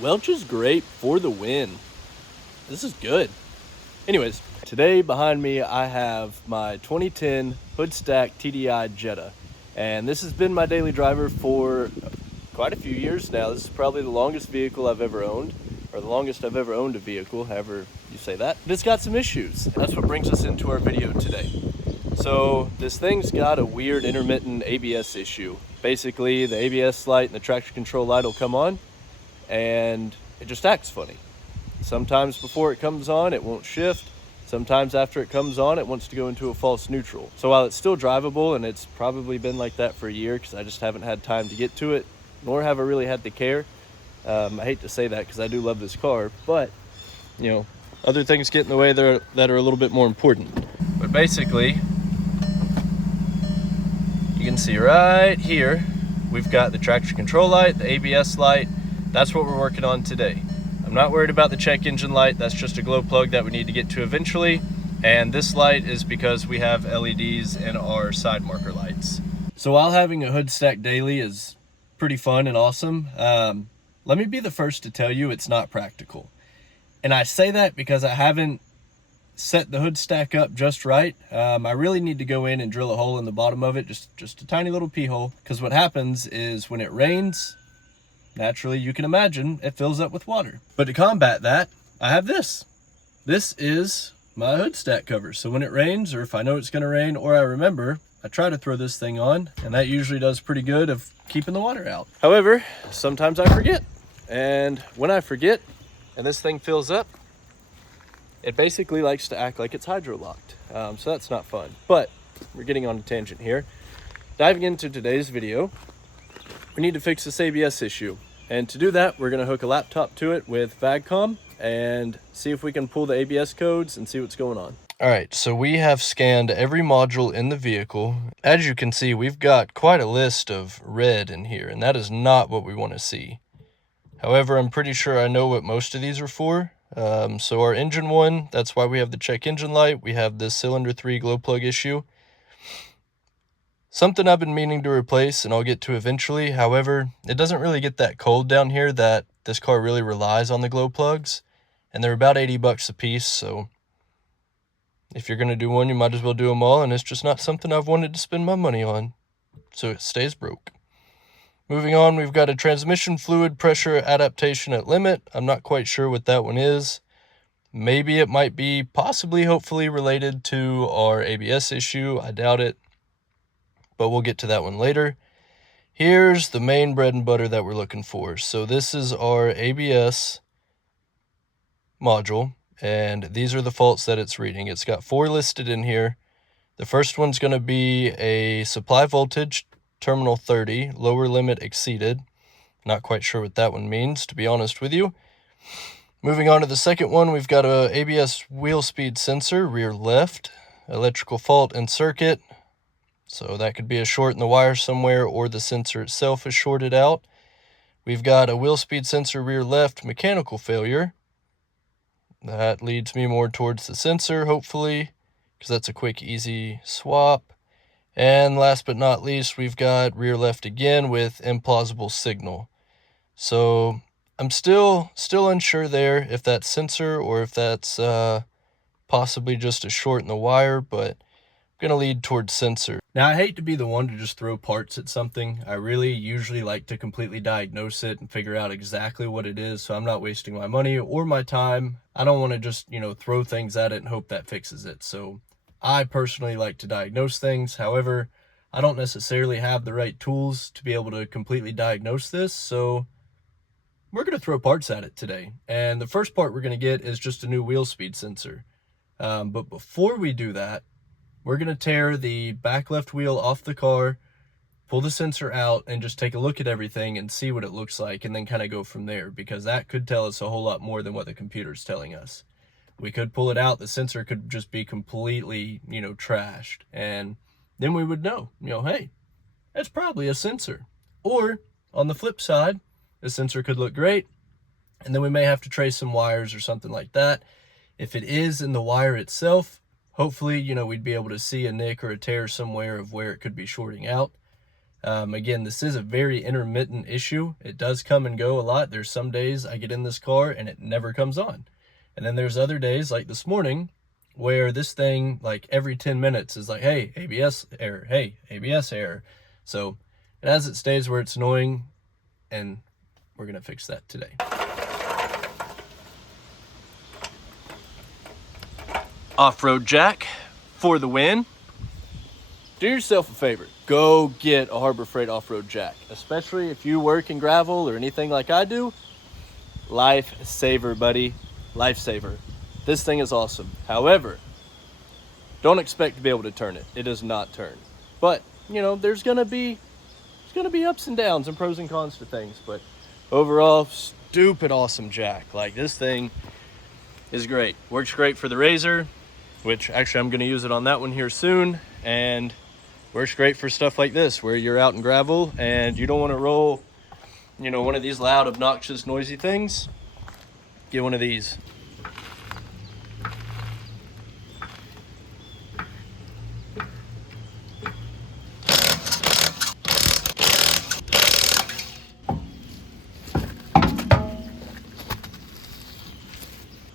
Welch is great for the win. This is good. Anyways, today behind me I have my 2010 HOODSTACKED TDI Jetta. And this has been my daily driver for quite a few years now. This is probably the longest vehicle I've ever owned, or the longest I've ever owned a vehicle, however you say that. But it's got some issues. And that's what brings us into our video today. So this thing's got a weird intermittent ABS issue. Basically, the ABS light and the traction control light will come on, and it just acts funny. Sometimes before it comes on, it won't shift. Sometimes after it comes on, it wants to go into a false neutral. So while it's still drivable, and it's probably been like that for a year because I just haven't had time to get to it, nor have I really had the care. I hate to say that because I do love this car, but you know, other things get in the way that are a little bit more important. But basically, you can see right here, we've got the traction control light, the ABS light. That's what we're working on today. I'm not worried about the check engine light. That's just a glow plug that we need to get to eventually. And this light is because we have LEDs in our side marker lights. So while having a hood stack daily is pretty fun and awesome, let me be the first to tell you it's not practical. And I say that because I haven't set the hood stack up just right. I really need to go in and drill a hole in the bottom of it, just a tiny little pee hole. Because what happens is when it rains, naturally, you can imagine, it fills up with water. But to combat that, I have this. This is my hood stack cover. So when it rains, or if I know it's gonna rain, or I remember, I try to throw this thing on, and that usually does pretty good of keeping the water out. However, sometimes I forget. And when I forget, and this thing fills up, it basically likes to act like it's hydro-locked. So that's not fun. But we're getting on a tangent here. Diving into today's video, we need to fix this ABS issue. And to do that, we're gonna hook a laptop to it with VAGCOM and see if we can pull the ABS codes and see what's going on. All right, so we have scanned every module in the vehicle. As you can see, we've got quite a list of red in here, and that is not what we wanna see. However, I'm pretty sure I know what most of these are for. So our engine one, that's why we have the check engine light. We have this cylinder 3 glow plug issue. Something I've been meaning to replace, and I'll get to eventually. However, it doesn't really get that cold down here that this car really relies on the glow plugs. And they're about 80 bucks a piece, so if you're gonna do one, you might as well do them all, and it's just not something I've wanted to spend my money on. So it stays broke. Moving on, we've got a transmission fluid pressure adaptation at limit. I'm not quite sure what that one is. Maybe it might be possibly, hopefully, related to our ABS issue. I doubt it, but we'll get to that one later. Here's the main bread and butter that we're looking for. So this is our ABS module, and these are the faults that it's reading. It's got 4 listed in here. The first one's going to be a supply voltage, terminal 30, lower limit exceeded. Not quite sure what that one means, to be honest with you. Moving on to the second one, we've got a ABS wheel speed sensor, rear left, electrical fault in circuit. So that could be a short in the wire somewhere, or the sensor itself is shorted out. We've got a wheel speed sensor rear left mechanical failure. That leads me more towards the sensor, hopefully, because that's a quick, easy swap. And last but not least, we've got rear left again with implausible signal. So I'm still unsure there if that's sensor or if that's possibly just a short in the wire, but I'm gonna lead towards sensor. Now, I hate to be the one to just throw parts at something. I really usually like to completely diagnose it and figure out exactly what it is, so I'm not wasting my money or my time. I don't want to just, throw things at it and hope that fixes it. So I personally like to diagnose things. However, I don't necessarily have the right tools to be able to completely diagnose this, so we're going to throw parts at it today. And the first part we're going to get is just a new wheel speed sensor. But before we do that, we're going to tear the back left wheel off the car, pull the sensor out, and just take a look at everything and see what it looks like, and then kind of go from there, because that could tell us a whole lot more than what the computer's telling us. We could pull it out, the sensor could just be completely, trashed, and then we would know, hey, it's probably a sensor. Or, on the flip side, the sensor could look great, and then we may have to trace some wires or something like that. If it is in the wire itself, hopefully, we'd be able to see a nick or a tear somewhere of where it could be shorting out. Again, this is a very intermittent issue. It does come and go a lot. There's some days I get in this car and it never comes on. And then there's other days like this morning where this thing, like every 10 minutes is like, hey, ABS error, hey, ABS error. So it has its days where it's annoying, and we're gonna fix that today. Off-road jack for the win. Do yourself a favor, go get a Harbor Freight off-road jack, especially if you work in gravel or anything like I do. Lifesaver, buddy, lifesaver. This thing is awesome. However, don't expect to be able to turn it. It does not turn. But, you know, there's gonna be ups and downs and pros and cons to things, but overall, stupid awesome jack. Like, this thing is great. Works great for the Razor, which actually I'm gonna use it on that one here soon, and works great for stuff like this, where you're out in gravel and you don't wanna roll, you know, one of these loud, obnoxious, noisy things. Get one of these.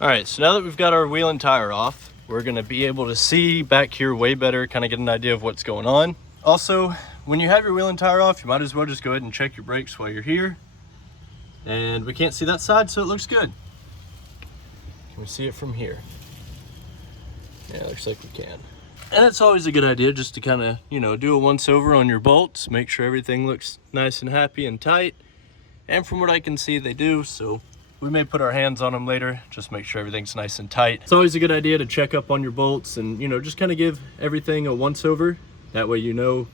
All right, so now that we've got our wheel and tire off, we're gonna be able to see back here way better, kind of get an idea of what's going on. Also, when you have your wheel and tire off, you might as well just go ahead and check your brakes while you're here. And we can't see that side, so it looks good. Can we see it from here? Yeah, it looks like we can. And it's always a good idea just to kind of, you know, do a once over on your bolts, make sure everything looks nice and happy and tight. And from what I can see, they do, so we may put our hands on them later, just make sure everything's nice and tight. It's always a good idea to check up on your bolts and, you know, just kind of give everything a once over. That way you know,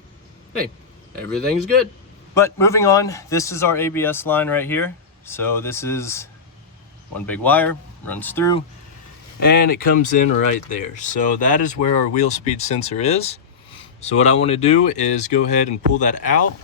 hey, everything's good. But moving on, this is our ABS line right here. So this is one big wire, runs through, and it comes in right there. So that is where our wheel speed sensor is. So what I want to do is go ahead and pull that out.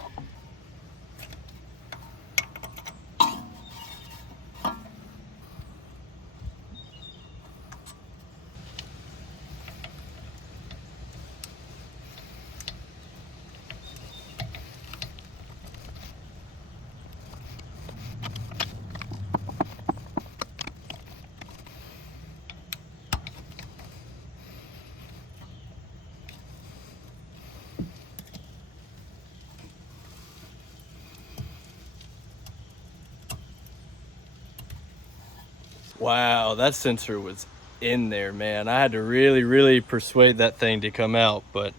Wow, that sensor was in there, man. I had to really persuade that thing to come out, but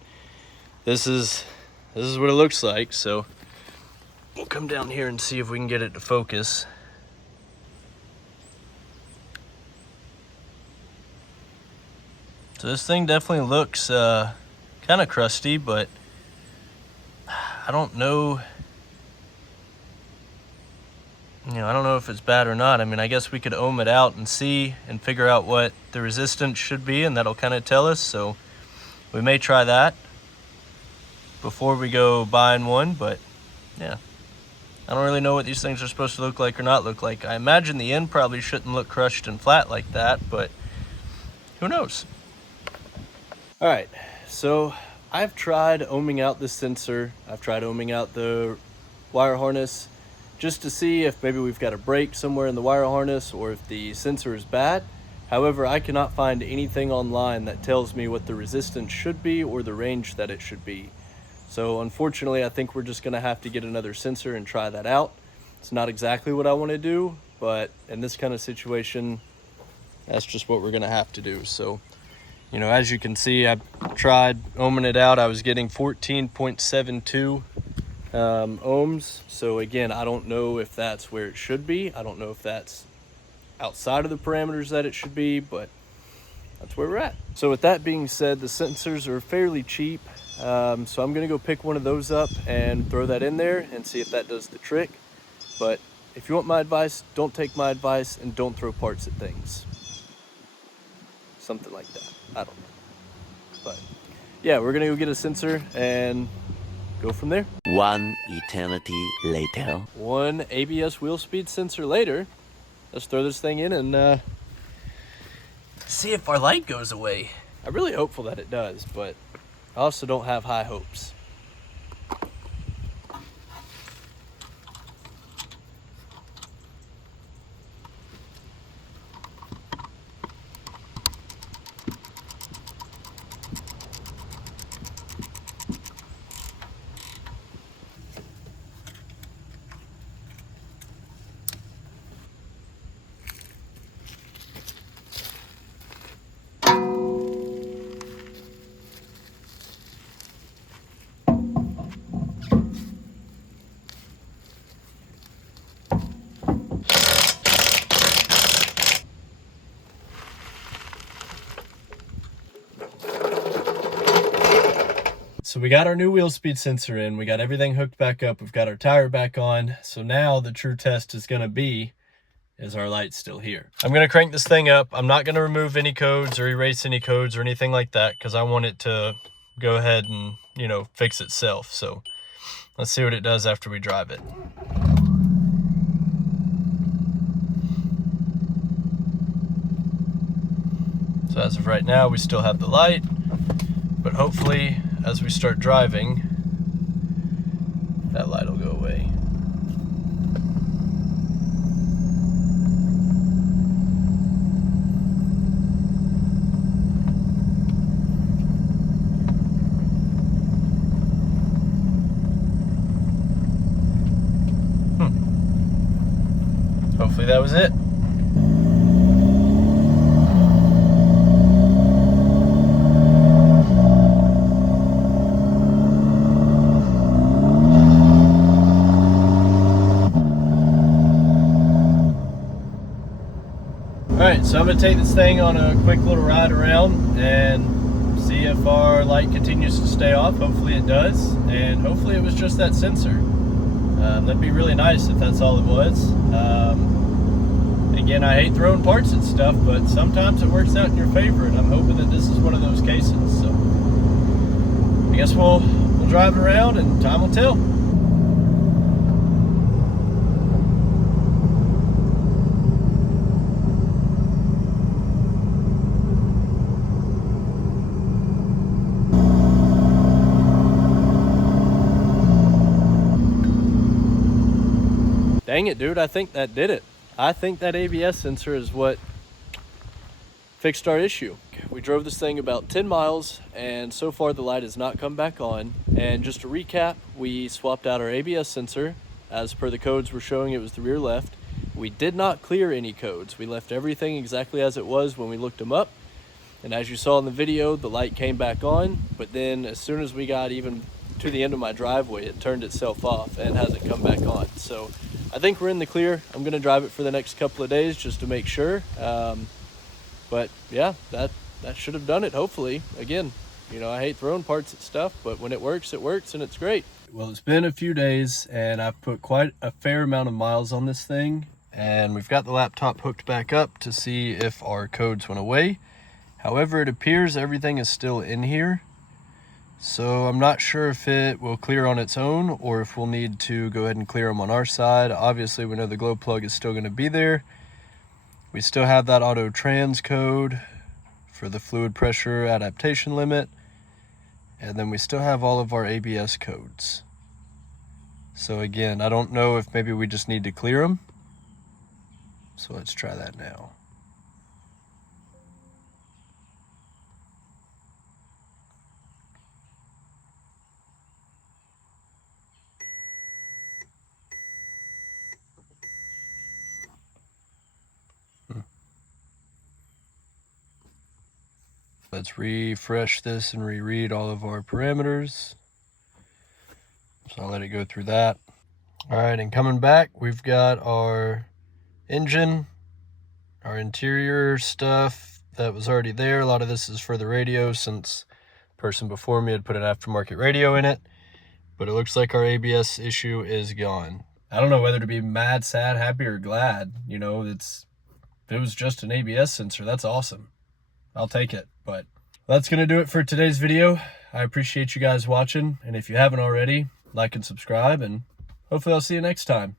this is what it looks like. So we'll come down here and see if we can get it to focus. So this thing definitely looks kind of crusty, but I don't know. You know, I don't know if it's bad or not. I mean, I guess we could ohm it out and see and figure out what the resistance should be, and that'll kind of tell us. So we may try that before we go buying one, but yeah. I don't really know what these things are supposed to look like or not look like. I imagine the end probably shouldn't look crushed and flat like that, but who knows? All right, so I've tried ohming out the sensor. I've tried ohming out the wire harness, just to see if maybe we've got a break somewhere in the wire harness or if the sensor is bad. However, I cannot find anything online that tells me what the resistance should be or the range that it should be. So unfortunately, I think we're just gonna have to get another sensor and try that out. It's not exactly what I wanna do, but in this kind of situation, that's just what we're gonna have to do. So, you know, as you can see, I tried ohming it out. I was getting 14.72 ohms. So again, I don't know if that's where it should be. I don't know if that's outside of the parameters that it should be, but that's where we're at. So with that being said, the sensors are fairly cheap. So I'm gonna go pick one of those up and throw that in there and see if that does the trick. But if you want my advice, don't take my advice and don't throw parts at things. Something like that. I don't know. But yeah, we're gonna go get a sensor and go from there. One eternity later. One ABS wheel speed sensor later. Let's throw this thing in and see if our light goes away. I'm really hopeful that it does, but I also don't have high hopes. So we got our new wheel speed sensor in, we got everything hooked back up, we've got our tire back on. So now the true test is gonna be, is our light still here? I'm gonna crank this thing up. I'm not gonna remove any codes or erase any codes or anything like that, because I want it to go ahead and, you know, fix itself. So let's see what it does after we drive it. So as of right now, we still have the light, but hopefully as we start driving, that light will go away. Hopefully that was it. Alright, so I'm going to take this thing on a quick little ride around and see if our light continues to stay off. Hopefully it does, and hopefully it was just that sensor. That'd be really nice if that's all it was. Again, I hate throwing parts at stuff, but sometimes it works out in your favor, and I'm hoping that this is one of those cases. So I guess we'll drive around and time will tell. Dang it, dude, I think that did it. I think that ABS sensor is what fixed our issue. We drove this thing about 10 miles, and so far the light has not come back on. And just to recap, we swapped out our ABS sensor. As per the codes we're showing, it was the rear left. We did not clear any codes. We left everything exactly as it was when we looked them up. And as you saw in the video, the light came back on, but then as soon as we got even to the end of my driveway, it turned itself off and hasn't come back on. So I think we're in the clear. I'm gonna drive it for the next couple of days just to make sure. But yeah, that should have done it, hopefully. Again, you know, I hate throwing parts at stuff, but when it works and it's great. Well, it's been a few days and I've put quite a fair amount of miles on this thing, and we've got the laptop hooked back up to see if our codes went away. However, it appears everything is still in here. So I'm not sure if it will clear on its own or if we'll need to go ahead and clear them on our side. Obviously, we know the glow plug is still going to be there. We still have that auto trans code for the fluid pressure adaptation limit. And then we still have all of our ABS codes. So again, I don't know if maybe we just need to clear them. So let's try that now. Let's refresh this and reread all of our parameters. So I'll let it go through that. All right, and coming back, we've got our engine, our interior stuff that was already there. A lot of this is for the radio since the person before me had put an aftermarket radio in it. But it looks like our ABS issue is gone. I don't know whether to be mad, sad, happy, or glad. You know, if it was just an ABS sensor, that's awesome. I'll take it. But that's going to do it for today's video. I appreciate you guys watching. And if you haven't already, like and subscribe. And hopefully I'll see you next time.